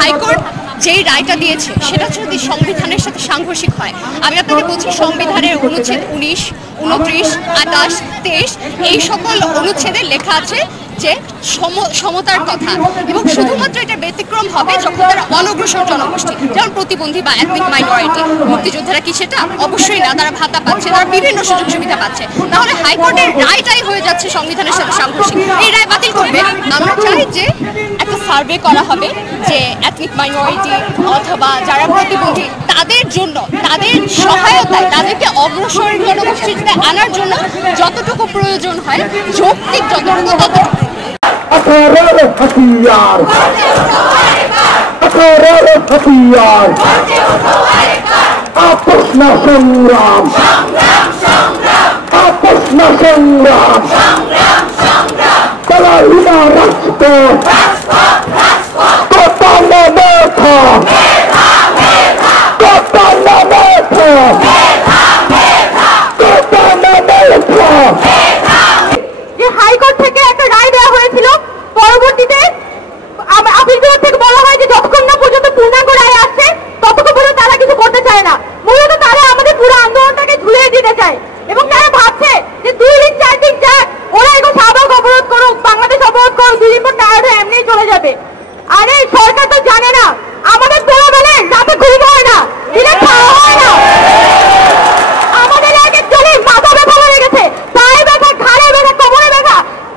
High court যেই রায়টা দিয়েছে সেটা যদি সংবিধানের সাথে সাংঘর্ষিক হয়, আমি আপনাকে বলছি সংবিধানের অনুচ্ছেদ 19, 29, 28, 23 এই সকল অনুচ্ছেদে লেখা আছে যে সমতার কথা, এবং শুধুমাত্র এটা ব্যতিক্রম হবে যখন তারা অনগ্রসর জনগোষ্ঠী, যেমন প্রতিবন্ধী বা এথনিক মাইনরিটি। মুক্তিযোদ্ধারা কি সেটা? অবশ্যই না, তারা ভাতা পাচ্ছে, তারা বিভিন্ন সুযোগ সুবিধা পাচ্ছে। তাহলে হাইকোর্টের রায়টাই হয়ে যাচ্ছে সংবিধানের সাথে সাংঘর্ষিক। এই রায় বাতিল করবে। আমরা চাই যে একটা সার্ভে করা হবে যে এথনিক মাইনরিটি অথবা যারা প্রতিবন্ধী তাদের জন্য, তাদের সহায়তায়, তাদেরকে অগ্রসর জনগোষ্ঠীতে আনার জন্য যতটুকু প্রয়োজন হয়, যৌক্তিক যতটুকু ততটুকু। হাইকোর্ট থেকে একটা রায় দেওয়া হয়েছিল, পরবর্তীতে আপিল বিভাগ থেকে বলা হয় যে যতক্ষণ না পর্যন্ত পূর্ণাঙ্গ রায় আসছে ততক্ষণ পর্যন্ত তারা কিছু করতে চায় না। মূলত তারা আমাদের পুরো আন্দোলনটাকে ঝুলিয়ে দিতে চায় এবং তারা ভাবছে যে 2 দিন 4 দিন যাক, ওরা এগুলো শাহবাগ অবরোধ করুক, বাংলাদেশ অবরোধ করুক, 2 দিন পর টায়ার্ড হয়ে এমনি চলে যাবে। আরে সরকার তো জানে না আমাদের পোলাবেলায় রাতে ঘুম হয় না, দিনে খাওয়া হয় না, আমাদের এক একজনের মাথা ব্যথা হয়ে গেছে, পায়ে ব্যথা, ঘাড়ে ব্যথা, কোমরে ব্যথা,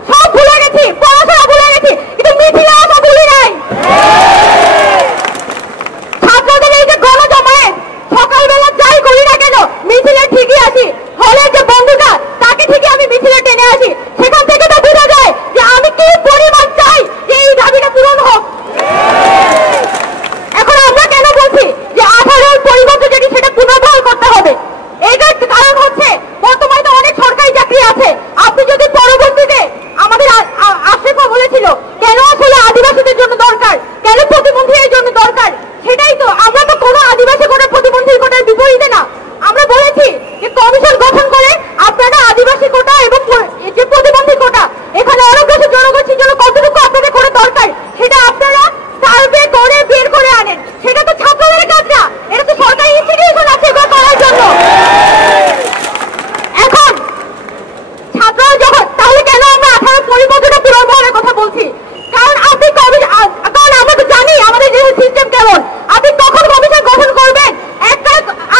সব ভুলে গেছি, পড়াশোনা ভুলে গেছি, কিন্তু মিছিলে আসা ভুলি নাই। ছাত্রদের এই যে গণজমায়েত, সকালবেলা যাই করি না কেন মিছিলে ঠিকই আসি, হলের যে বন্ধুটা তাকে ঠিকই আমি মিছিলে টেনে আসি। সেখান থেকে তো বোঝা যায় যে আমি কি পরিমাণ চাই যে এই দাবিটা পূরণ হোক। এখন আমরা কেন বলছি যে 18 পরিবর্তন যেটি সেটা পুনর্বহাল করতে হবে? এটার কারণ হচ্ছে বর্তমানে তো অনেক সরকারি চাকরি আছে। আপনি যদি পরবর্তীতে আমাদের আশরাফা বলেছিল কেন আসলে আদিবাসীদের জন্য দরকার, কেন প্রতিবন্ধীদের জন্য দরকার, সেটাই তো। আমরা তো কোনো আদিবাসী কোটা, প্রতিবন্ধী কোটার বিপরীতে না। আমরা বলেছি যে কমিশন গঠন করে আপনারা আদিবাসী কোটা এবং যে প্রতিবন্ধী কোটা, এখানে অনগ্রসর জনগোষ্ঠীর জন্য কতটুকু আপনাদের করে দরকার সেটা আপনারা সার্ভে করে বের করে আনেন। সেটা তো ছাত্রদের কাজ না, এটা তো সরকারি ইনস্টিটিউশন আছে এগুলো করার জন্য। এখন ছাত্ররা যখন, তাহলে কেন আমরা 18 পরিবর্তনটা পুনর্বহালের কথা বলছি? কারণ আপনি কারণ আমরা তো জানি আমাদের যে সিস্টেম কেমন। আপনি তখন কমিশন গঠন করবেন, একটা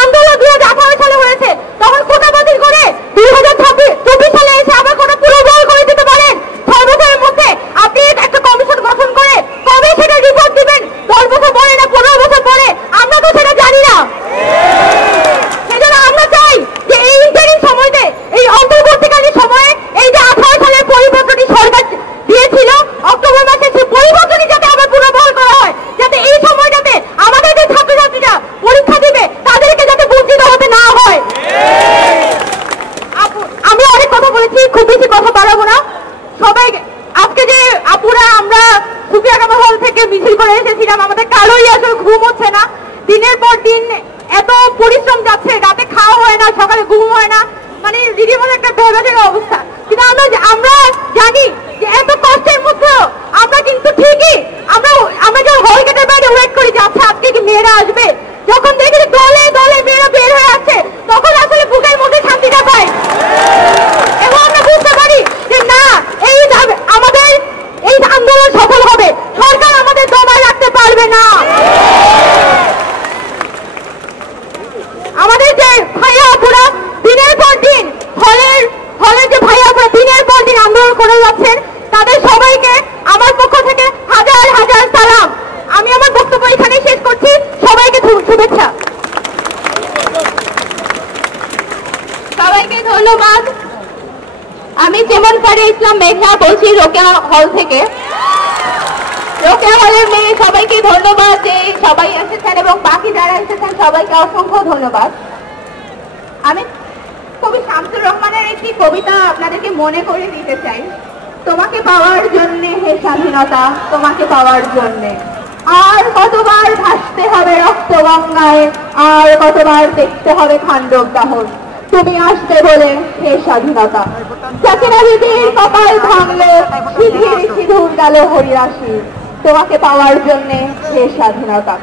আন্দোলন 2018 সালে হয়েছে, তখন কোটা বাতিল করে 2024 সালে এসে আবার কোটা পুনর্বহাল করে দিতে পারেন 6 বছরের মধ্যে। আপনি একটা কমিশন গঠন করে কবে সেটা রিপোর্ট দিবেন? 10 বছর পরে না 15 বছর পরে? আমরা তো সেটা জানি না। সেজন্য আমরা চাই যে এই ইন্টারিম সময়তে, এই অন্তর্বর্তীকালীন সময়ে এই যে 18 সালের পরিবর্তনটি সরকার দিয়েছিল অক্টোবর মাসে, সেই পরিবর্তনই যাতে আবার পুনর্বহাল করা হয়, যাতে এই সময়টাতে আমাদের যে ছাত্রছাত্রীরা পরীক্ষা দিবে তাদেরকে যাতে বঞ্চিত হতে না হয়। আমি অনেক কথা বলেছি, খুব বেশি কথা বাড়াবো না। সবাই আজকে যে আপুরা আমরা সুফিয়া কামাল হল থেকে মিছিল করে এসেছিলাম, আমাদের কারোই আসলে ঘুম হচ্ছে না। দিনের পর দিন এত পরিশ্রম যাচ্ছে, রাতে খাওয়া হয় না, সকালে ঘুম হয় না, মানে রীতিমতো একটা বেহাদের অবস্থা। কিন্তু আমরা জানি যে এত কষ্টের মধ্যেও আমরা কিন্তু ঠিকই আমরা যখন হল গেটের বাইরে ওয়েট করি যে আচ্ছা আজকে কি মেয়েরা আসবে, যখন দেখি দলে দলে মেয়েরা বের হয়ে আসছে, তখন আসলে বুকের মধ্যে শান্তিটা পাই এবং আমরা বুঝতে পারি যে না, আমাদের এই আন্দোলন সফল হবে, সরকার আমাদের দমায় রাখতে পারবে না। আমাদের যে ভাইয়া আপুরা দিনের পর দিন হলের যে ভাইয়া আপুরা দিনের পর দিন আন্দোলন করে যাচ্ছেন, তাদের সবাইকে আমার পক্ষ থেকে হাজার হাজার সালাম। আমি আমার বক্তব্য এখানেই শেষ করছি। সবাইকে শুভেচ্ছা। সবাইকে ধন্যবাদ। আমি যেমন পারে ইসলাম মেঘনা বলছি রোকেয়া হল থেকে। রোকেয়া হলের মেয়ে সবাইকে ধন্যবাদ যে সবাই এসেছেন এবং বাকি যারা এসেছেন সবাইকে অসংখ্য ধন্যবাদ। আমি কবি শামসুর রহমানের একটি কবিতা আপনাদেরকে মনে করে দিতে চাই। তোমাকে পাওয়ার জন্যে হে স্বাধীনতা, তোমাকে পাওয়ার জন্যে আর কতবার ভাসতে হবে রক্ত গঙ্গায়, আর কতবার দেখতে হবে খান্ডব দাহন, তুমি আসবে বলে হে স্বাধীনতা। চাকিরা বিবির কপাল ভাঙলো, সিঁথির সিঁদুর গেল হরিরাশি, তোমাকে পাওয়ার জন্য যে স্বাধীনতা।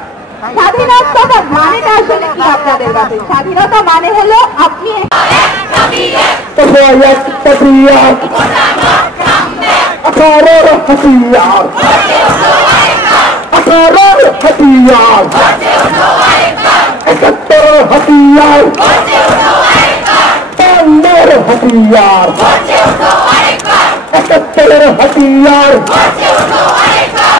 স্বাধীনতা মানেটা আসলে কি আপনাদের কাছে? স্বাধীনতা মানে হলো আপনি हथियार